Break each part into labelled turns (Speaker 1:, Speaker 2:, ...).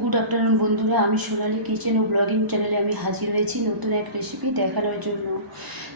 Speaker 1: Good afternoon বন্ধুরা। আমি সোনালি kitchen ও blogging চ্যানেলে আমি হাজির হয়েছি নতুন এক রেসিপি দেখানোর জন্য।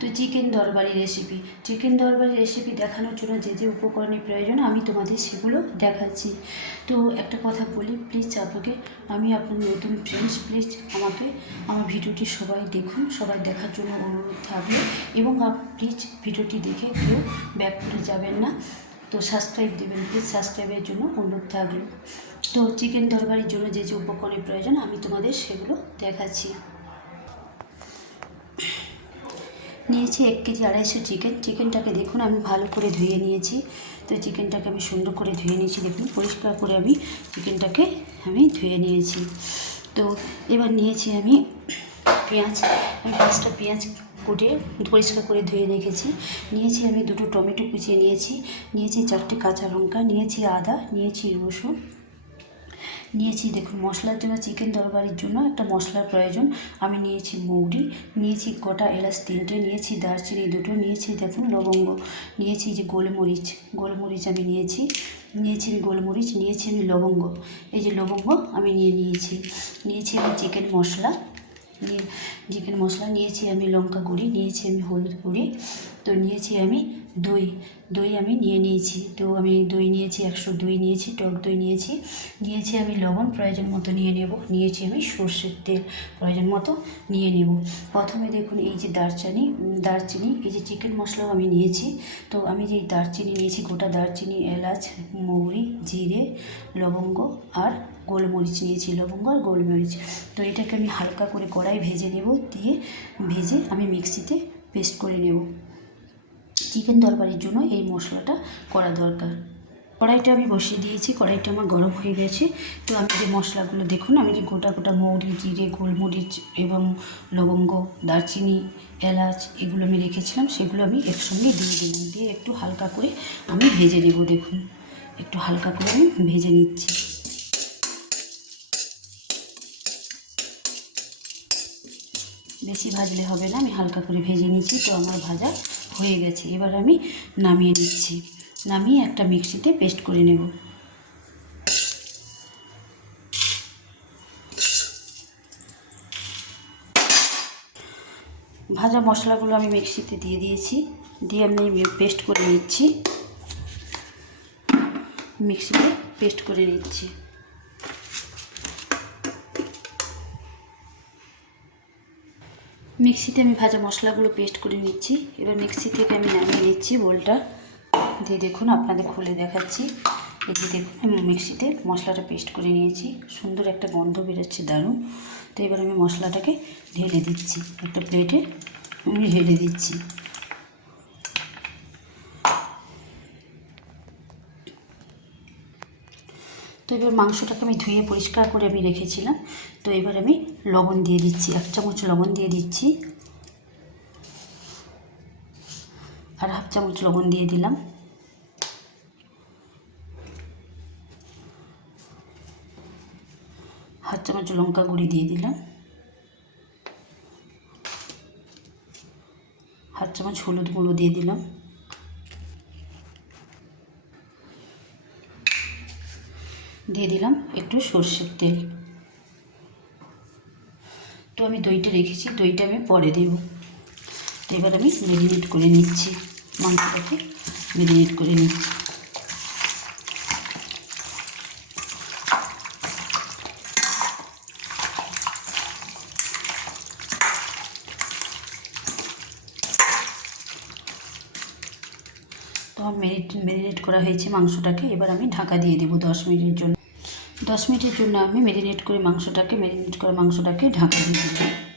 Speaker 1: তো chicken darbari recipe chicken darbari recipe দেখানোর জন্য যে যে উপকরণের প্রয়োজন, আমি তোমাদের সেগুলো দেখাচ্ছি। তো একটা কথা বলি প্লিজ আপনাকে আমি আপনার নতুন ফ্রেন্ডস প্লিজ আমাকে, আমার ভিডিওটি সবাই দেখুন সবাই দেখার জন্য অনুরোধ থাকবে এবং প্লিজ ভিডিওটি দেখে কেউ ব্যাক করে যাবেন না। তো সাবস্ক্রাইব দেবেন প্লিজ সাবস্ক্রাইবের জন্য অনুরোধ থাকল। তো চিকেন তরকারির জন্য যে যে উপকরণের প্রয়োজন, আমি তোমাদের সেগুলো দেখাচ্ছি। নিয়েছি এক কেজি আড়াইশো চিকেন চিকেনটাকে দেখুন, আমি ভালো করে ধুয়ে নিয়েছি। তো চিকেনটাকে আমি সুন্দর করে ধুয়ে নিয়েছি, দেখুন, পরিষ্কার করে আমি চিকেনটাকে আমি ধুয়ে নিয়েছি। তো এবার নিয়েছি আমি পেঁয়াজ। আমি পাঁচটা পেঁয়াজ কুটে পরিষ্কার করে ধুয়ে রেখেছি। নিয়েছি আমি দুটো টমেটো কুচিয়ে নিয়েছি। নিয়েছি চারটে কাঁচা লঙ্কা, নিয়েছি আদা, নিয়েছি রসুন। নিয়েছি, দেখুন, মশলার জন্য চিকেন তরকারির জন্য একটা মশলার প্রয়োজন। আমি নিয়েছি মৌরি, নিয়েছি গোটা এলাচ তিনটে, নিয়েছি দারচিনি দুটো, নিয়েছি দেখুন লবঙ্গ, নিয়েছি যে গোলমরিচ গোলমরিচ আমি নিয়েছি নিয়েছি আমি গোলমরিচ, নিয়েছি আমি লবঙ্গ। এই যে লবঙ্গ আমি নিয়ে নিয়েছি নিয়েছি আমি চিকেন মশলা, নিয়ে চিকেন মশলা, নিয়েছি আমি লঙ্কা গুঁড়ি, নিয়েছি আমি হলুদ গুঁড়ি, তো নিয়েছি আমি দই দই আমি নিয়ে নিয়েছি। তো আমি দই নিয়েছি, একশো দই নিয়েছি, টক দই নিয়েছি। নিয়েছি আমি লবণ, প্রয়োজন মতো নিয়ে নেব। নিয়েছি আমি সর্ষের তেল, প্রয়োজন মতো নিয়ে নেব। প্রথমে দেখুন এই যে দারচিনি দারচিনি, এই যে চিকেন মশলাও আমি নিয়েছি। তো আমি যে দারচিনি নিয়েছি, গোটা দারচিনি, এলাচ, মৌরি, জিরে, লবঙ্গ আর গোলমরিচ নিয়েছি, লবঙ্গ আর গোলমরিচ। তো এটাকে আমি হালকা করে কড়াই ভেজে নেব, দিয়ে ভেজে আমি মিক্সিতে পেস্ট করে নেব। চিকেন তরকারির জন্য এই মশলাটা করা দরকার। কড়াইটা আমি বসিয়ে দিয়েছি, কড়াইটা আমার গরম হয়ে গেছে। তো আমি যে মশলাগুলো দেখুন, আমি যে গোটা গোটা মৌরি, জিরে, গোলমরিচ এবং লবঙ্গ, দারচিনি, এলাচ এগুলো আমি রেখেছিলাম, সেগুলো আমি একসঙ্গে দিয়ে দিলাম। দিয়ে একটু হালকা করে আমি ভেজে নেব, দেখুন। একটু হালকা করে আমি ভেজে নিচ্ছি। বেশি ভাজলে হবে না, আমি হালকা করে ভেজে নিচ্ছি। তো আমার ভাজা হয়ে গেছে। এবার আমি নামিয়ে নিচ্ছি। নামিয়ে একটা মিক্সিতে পেস্ট করে নেব। ভাজা মশলাগুলো আমি মিক্সিতে দিয়ে দিয়েছি। দিয়ে আমি পেস্ট করে নিচ্ছি। মিক্সিতে পেস্ট করে নিচ্ছি। মিক্সিতে আমি ভাজা মশলাগুলো পেস্ট করে নিচ্ছি। এবার মিক্সি থেকে আমি নামিয়ে নিচ্ছি বোলটা। দিয়ে দেখুন, আপনাদের খুলে দেখাচ্ছি। যে দেখুন, আমি মিক্সিতে মশলাটা পেস্ট করে নিয়েছি। সুন্দর একটা গন্ধ বেরোচ্ছে, দারুণ। তো এবার আমি মশলাটাকে ঢেলে দিচ্ছি। একটা প্লেটে আমি ঢেলে দিচ্ছি। তো এবার মাংসটাকে আমি ধুয়ে পরিষ্কার করে আমি রেখেছিলাম। তো এবার আমি লবণ দিয়ে দিচ্ছি, এক চামচ লবণ দিয়ে দিচ্ছি। আর হাফ চামচ লবণ দিয়ে দিলাম। হাফ চামচ লঙ্কা গুঁড়ি দিয়ে দিলাম। হাফ চামচ হলুদ গুঁড়ো দিয়ে দিলাম। দিয়ে দিলাম একটু সর্ষের তেল। তো আমি দইটা রেখেছি, দইটা আমি পরে দেব। তো এবার আমি মেরিনেট করে নিচ্ছি, মাংসটাকে মেরিনেট করে নিচ্ছি। তো মেরিট মেরিনেট করা হয়েছে মাংসটাকে, এবার আমি ঢাকা দিয়ে দেবো দশ মিনিটের জন্য। দশ মিনিটের জন্য আমি মেরিনেট করে মাংসটাকে মেরিনেট করে মাংসটাকে ঢাকা দিয়ে দেবো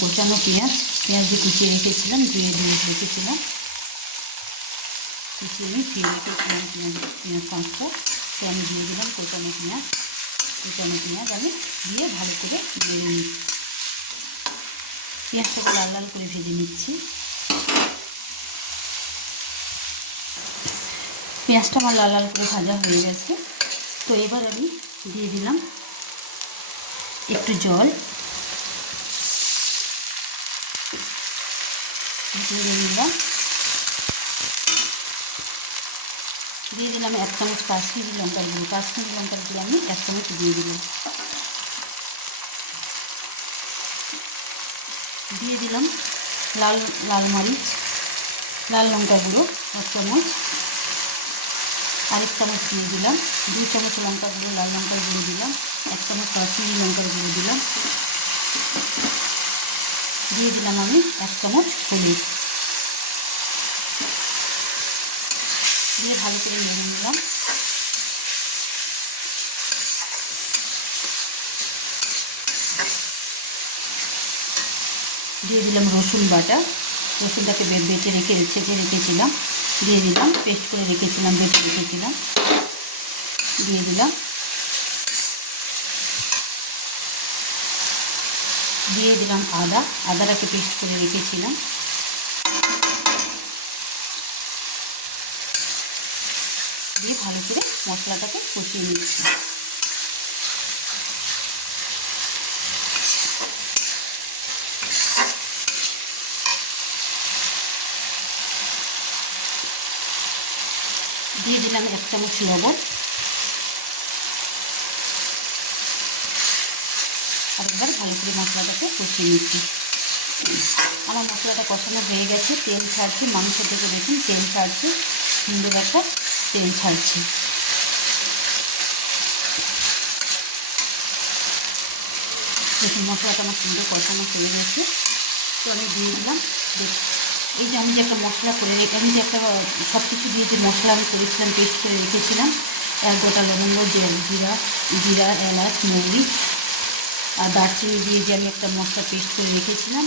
Speaker 1: কোচানো পেঁয়াজ পেঁয়াজ দিয়ে কুচিয়ে রেখেছিলাম, ধুয়ে ধুয়ে রেখেছিলাম। কুচিয়ে আমি ধুয়ে রেখেছিলাম পেঁয়াজ পাঁচটা, তো আমি দিয়ে দিলাম কোচানো পেঁয়াজ। কোচানো পেঁয়াজ আমি দিয়ে ভালো করে ভেজে নিচ্ছি পেঁয়াজটাকে লাল লাল করে ভেজে নিচ্ছি। পেঁয়াজটা আমার লাল লাল করে ভাজা হয়ে গেছে। তো এবার আমি দিয়ে দিলাম একটু জল। দিয়ে দিলাম। দিয়ে দিলাম এক চামচ কাশ্মীরি লঙ্কার গুঁড়ো কাশ্মীরি লঙ্কার গুঁড়ো আমি এক চামচ দিয়ে দিলাম। দিয়ে দিলাম লাল লাল মরিচ, লাল লঙ্কা গুঁড়ো এক চামচ। আরেক চামচ দিয়ে দিলাম দু চামচ লঙ্কা গুঁড়ো, লাল লঙ্কার গুঁড়ো দিলাম, এক চামচ কাশ্মীরি লঙ্কার গুঁড়ো দিলাম। দিয়ে দিলাম আমি এক চামচ হলুদ। দিয়ে ভালো করে নেড়ে নিলাম। দিয়ে দিলাম রসুন বাটা। রসুনটাকে বেটে রেখে ছেঁচে রেখেছিলাম। দিয়ে দিলাম, পেস্ট করে রেখেছিলাম, বেটে রেখেছিলাম। দিয়ে দিলাম। দিয়ে দিলাম আদা। আদাটাকে পেস্ট করে রেখেছিলাম। দিয়ে ভালো করে মশলাটাকে কষিয়ে নিচ্ছি। দিয়ে দিলাম এক চামচ লবণ। আর একবার ভালো করে মশলাটাকে কষিয়ে নিচ্ছি। আমার মশলাটা কষানো হয়ে গেছে, তেল ছাড়ছি, মাংস থেকে দেখুন, তেল ছাড়ছে, সুন্দর একটা তেল ছাড়ছে। দেখুন, মশলাটা আমার সুন্দর কষানো হয়ে গেছে। তো আমি দিয়ে দিলাম। এই যে আমি যে একটা মশলা করে আমি যে একটা সব কিছু দিয়ে যে মশলা আমি করেছিলাম, পেস্ট করে রেখেছিলাম এক গোটা লবঙ্গ জিরা জিরা, এলাচ, মৌরি, আর দারচিনি দিয়ে যে আমি একটা মশলা পেস্ট করে রেখেছিলাম,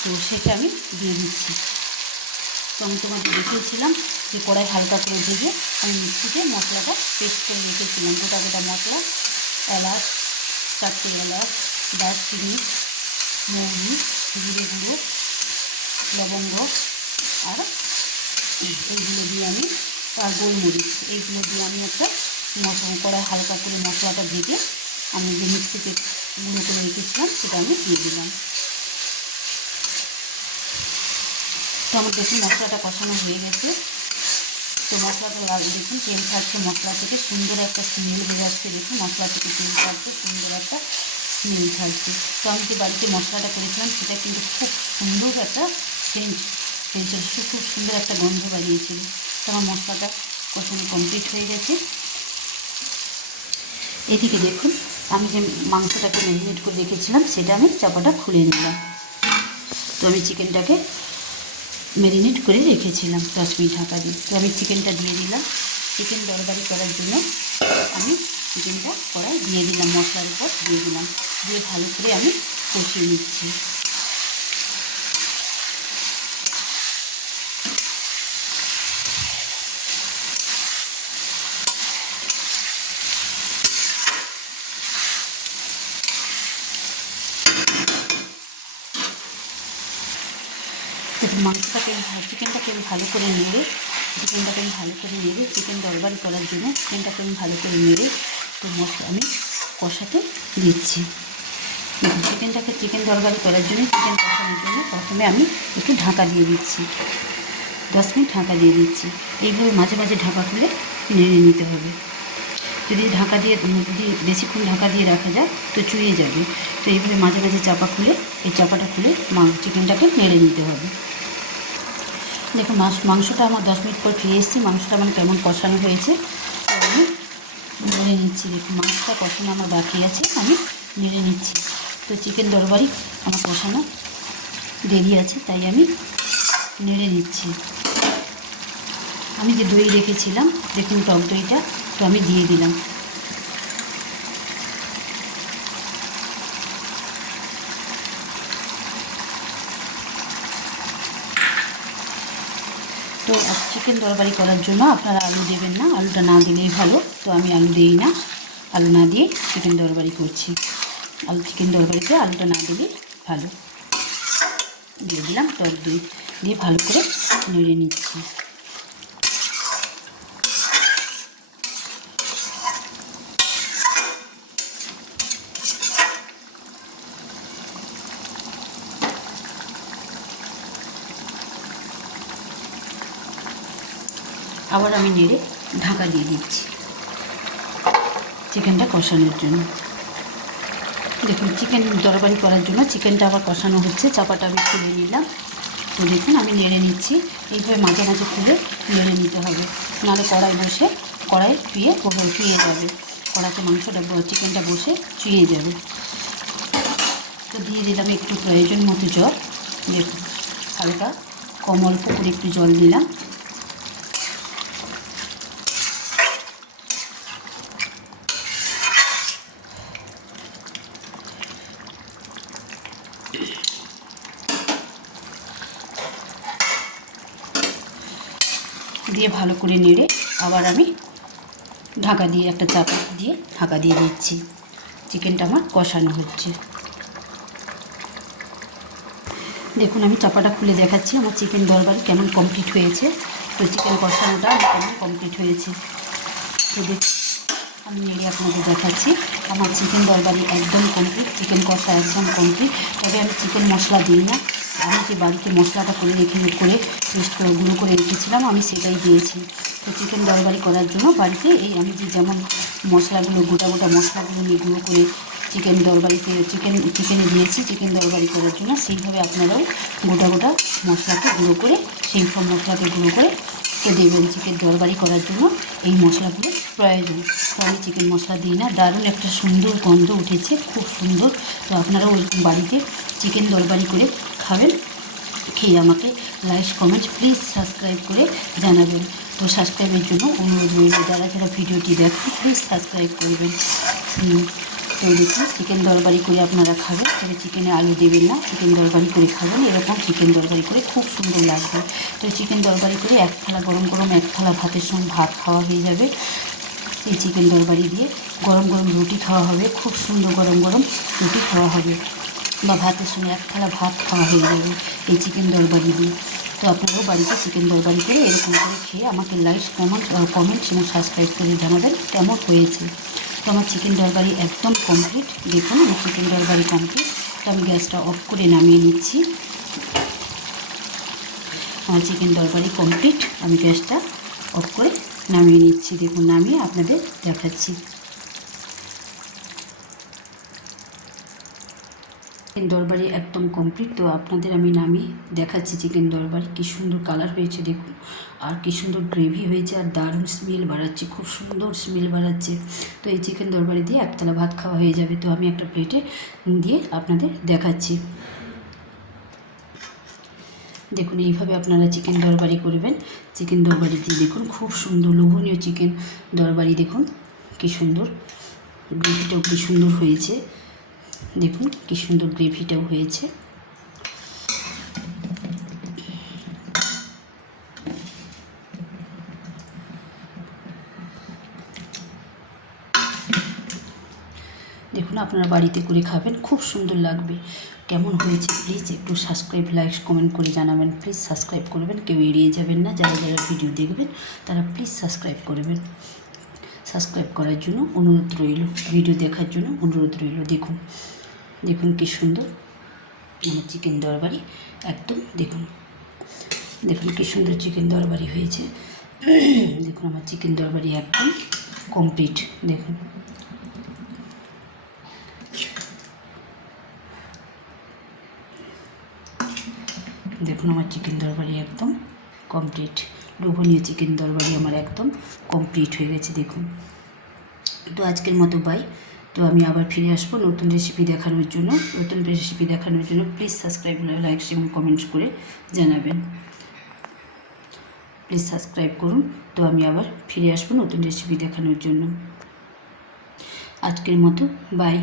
Speaker 1: তো সেটা আমি দিয়ে দিচ্ছি। তো আমি তোমাকে দেখিয়েছিলাম যে কড়াই হালকা করে ভেজে আমি মিক্সিতে মশলাটা পেস্ট করে রেখেছিলাম। গোটা গোটা মশলা, এলাচ, চারটে এলাচ, দারচিনি, মৌরি, জিরে গুঁড়ো, লবঙ্গ আর এইগুলো দিয়ে আমি আর গোলমরিচ, এইগুলো দিয়ে আমি একটা মশলা কড়াই হালকা করে মশলাটা ভেজে আমি যে মিক্সিতে গুঁড়ো করে রেখেছিলাম সেটা আমি দিয়ে দিলাম। তো আমার দেখুন মশলাটা কষানো হয়ে গেছে। তো মশলাটা লাল দেখুন তেল ছাড়ছে মশলা থেকে, সুন্দর একটা স্মেল বেরোচ্ছে দেখুন মশলা থেকে তেল ছাড়ছে, সুন্দর একটা স্মেল ছাড়ছে। তো আমি যে বাড়িতে মশলাটা করেছিলাম, সেটা কিন্তু খুব সুন্দর একটা সেন্ট পেয়েছিল খুব সুন্দর একটা গন্ধ বাড়িয়েছিল তো আমার মশলাটা কষানো কমপ্লিট হয়ে গেছে। এদিকে দেখুন, আমি যে মাংসটাকে ম্যারিনেট করে রেখেছিলাম, সেটা আমি চাপাটা খুলে নিলাম। তো আমি চিকেনটাকে ম্যারিনেট করে রেখেছিলাম দশ মিনিট ঢাকা দিয়ে তো আমি চিকেনটা দিয়ে দিলাম। চিকেন দরবারি করার জন্য আমি চিকেনটা কড়াই দিয়ে দিলাম, মশলার উপর দিয়ে দিলাম। দিয়ে ভালো করে আমি কষিয়ে নিচ্ছি দেখুন মাংসটাকে ভা- চিকেনটাকে আমি ভালো করে নেড়ে, চিকেনটাকে আমি ভালো করে নেড়ে, চিকেন দরবারি করার জন্য চিকেনটাকে আমি ভালো করে নেড়ে তো মশলা আমি কষাতে দিচ্ছি। চিকেনটাকে, চিকেন তরকারি করার জন্য চিকেন কষানোর জন্য প্রথমে আমি একটু ঢাকা দিয়ে দিচ্ছি। দশ মিনিট ঢাকা দিয়ে দিচ্ছি। এইভাবে মাঝে মাঝে ঢাকা খুলে নেড়ে নিতে হবে। যদি ঢাকা দিয়ে, যদি বেশিক্ষণ ঢাকা দিয়ে রাখা যায়, তো চুয়ে যাবে। তো এইভাবে মাঝে মাঝে চাপা খুলে, এই চাপাটা খুলে চিকেনটাকে নেড়ে নিতে হবে। দেখুন, মাংস মাংসটা আমার দশ মিনিট পর ফিরে এসেছি। মাংসটা আমার কেমন কষানো হয়েছে আমি নেড়ে নিচ্ছি। দেখুন, মাংসটা কষানো আমার বাকি আছে, আমি নেড়ে নিচ্ছি। তো চিকেন দরবারি আমার কষানো দেরি আছে, তাই আমি নেড়ে নিচ্ছি। আমি যে দই রেখেছিলাম, দেখুন টক দইটা, তো আমি দিয়ে দিলাম তো চিকেন তরকারি করার জন্য আপনারা আলু দেবেন না, আলুটা না দিলেই ভালো। তো আমি আলু দিই না, আলু না দিয়ে চিকেন তরকারি করছি। আলু চিকেন তরকারিতে আলুটা না দিলে ভালো। দিয়ে দিলাম, টক দিয়ে দিয়ে ভালো করে নেড়ে নিচ্ছি। আবার আমি নেড়ে ঢাকা দিয়ে দিচ্ছি চিকেনটা কষানোর জন্য। দেখুন, চিকেন তরকারি করার জন্য চিকেনটা আবার কষানো হচ্ছে। চাপাটা আমি খুলে নিলাম। তো দেখুন, আমি নেড়ে নিচ্ছি। এইভাবে মাঝে মাঝে খুলে নেড়ে নিতে হবে। নাহলে কড়াই বসে, কড়াই চুয়ে চুয়ে যাবে। কড়াতে মাংসটা চিকেনটা বসে চুয়ে যাবে। তো দিয়ে দিলাম একটু প্রয়োজন মতো জল। দেখুন, হালকা কমল অল্প করে একটু জল দিলাম। দিয়ে ভালো করে নেড়ে আবার আমি ঢাকা দিয়ে একটা চাপা দিয়ে ঢাকা দিয়ে দিচ্ছি। চিকেনটা আমার কষানো হচ্ছে। দেখুন, আমি চাপাটা খুলে দেখাচ্ছি। আমার চিকেন দরবারি কেমন কমপ্লিট হয়েছে। তো চিকেন কষানোটা কেমন কমপ্লিট হয়েছে। তো আমি নেড়ে আপনাদের দেখাচ্ছি। আমার চিকেন দরবারি একদম কমপ্লিট চিকেন কষা একদম কমপ্লিট তবে আমি চিকেন মশলা দিই না। আমি যে বাড়িতে মশলাটা করে রেখে করে পেস্ট করে গুঁড়ো করে রেখেছিলাম, আমি সেটাই দিয়েছি। তো চিকেন দরবারি করার জন্য বাড়িতে এই আমি যে যেমন মশলাগুলো, গোটা গোটা মশলাগুলো নিয়ে গুঁড়ো করে চিকেন দরবারিতে চিকেন চিকেনে দিয়েছি চিকেন দরবারি করার জন্য, সেইভাবে আপনারাও গোটা গোটা মশলাকে গুঁড়ো করে, সেই সব মশলাকে গুঁড়ো করে তো দেবেন চিকেন দরবারি করার জন্য, এই মশলাগুলো প্রয়োজন। তো আমি চিকেন মশলা দিই না, দারুণ একটা সুন্দর গন্ধ উঠেছে, খুব সুন্দর। তো আপনারাও ওইরকম বাড়িতে চিকেন দরবারি করে খাবেন, খেয়ে আমাকে লাইক, কমেন্ট প্লিজ সাবস্ক্রাইব করে জানাবেন। তো সাবস্ক্রাইবের জন্য অনুরোধ রইল, যারা যারা ভিডিওটি দেখেন প্লিজ সাবস্ক্রাইব করবেন। তো দেখুন, চিকেন দরবারি করে আপনারা খাবেন, তবে চিকেনে আলু দেবেন না, চিকেন দরবারি করে খাবেন, এরকম চিকেন দরবারি করে খুব সুন্দর লাগবে। তো চিকেন দরবারি করে এক থালা গরম গরম, এক থালা ভাতের সঙ্গে ভাত খাওয়া হয়ে যাবে। এই চিকেন দরবারি দিয়ে গরম গরম রুটি খাওয়া হবে, খুব সুন্দর গরম গরম রুটি খাওয়া হবে। বা ভাতের সঙ্গে এক থালা ভাত খাওয়া হয়ে যাবে এই চিকেন দরবারি দিয়ে। তো আপনারাও বাড়িতে চিকেন তরকারি করে এরকম করে খেয়ে আমাকে লাইক কমেন্ট কমেন্ট এবং সাবস্ক্রাইব করে জানাবেন। কেমন হয়েছে? তো আমার চিকেন তরকারি একদম কমপ্লিট দেখুন, আমার চিকেন দরবারি কমপ্লিট তো আমি গ্যাসটা অফ করে নামিয়ে নিচ্ছি। আমার চিকেন তরকারি কমপ্লিট আমি গ্যাসটা অফ করে নামিয়ে নিচ্ছি। দেখুন, নামিয়ে আপনাদের দেখাচ্ছি। চিকেন দরবারি একদম কমপ্লিট তো আপনাদের আমি নামিয়ে দেখাচ্ছি চিকেন দরবারি। কী সুন্দর কালার হয়েছে, দেখুন। আর কী সুন্দর গ্রেভি হয়েছে, আর দারুণ স্মেল বাড়াচ্ছে, খুব সুন্দর স্মেল বাড়াচ্ছে। তো এই চিকেন দরবারি দিয়ে একতলা ভাত খাওয়া হয়ে যাবে। তো আমি একটা প্লেটে দিয়ে আপনাদের দেখাচ্ছি। দেখুন, এইভাবে আপনারা চিকেন দরবারি করবেন। চিকেন দরবারি দিয়ে দেখুন, খুব সুন্দর লোভনীয় চিকেন দরবারি, দেখুন। কী সুন্দর। গ্রেভিটাও কী সুন্দর হয়েছে। দেখুন কি সুন্দর গ্রেভিটাও হয়েছে। দেখুন আপনারা বাড়িতে করে খাবেন, খুব সুন্দর লাগবে। কেমন হয়েছে প্লিজ একটু সাবস্ক্রাইব লাইক কমেন্ট করে জানাবেন। প্লিজ সাবস্ক্রাইব করবেন, কেউ এড়িয়ে যাবেন না। যারা যারা ভিডিও দেখবেন, তারা প্লিজ সাবস্ক্রাইব করবেন। সাবস্ক্রাইব করার জন্য অনুরোধ রইল ভিডিও দেখার জন্য অনুরোধ রইল। দেখুন দেখুন কি সুন্দর আমার চিকেন দরবারি একদম দেখুন দেখুন কি সুন্দর চিকেন দরবারি হয়েছে। দেখুন আমার চিকেন দরবারি একদম কমপ্লিট দেখুন। দেখুন আমার চিকেন দরবারি একদম কমপ্লিট লোভনীয় চিকেন দরবারি আমার একদম কমপ্লিট হয়ে গেছে, দেখুন। তো আজকের মতো বাই তো আমি আবার ফিরে আসব নতুন রেসিপি দেখানোর জন্য। নতুন রেসিপি দেখানোর জন্য প্লিজ সাবস্ক্রাইব লাইক এবং কমেন্টস করে জানাবেন। প্লিজ সাবস্ক্রাইব করুন। তো আমি আবার ফিরে আসব নতুন রেসিপি দেখানোর জন্য। আজকের মতো বাই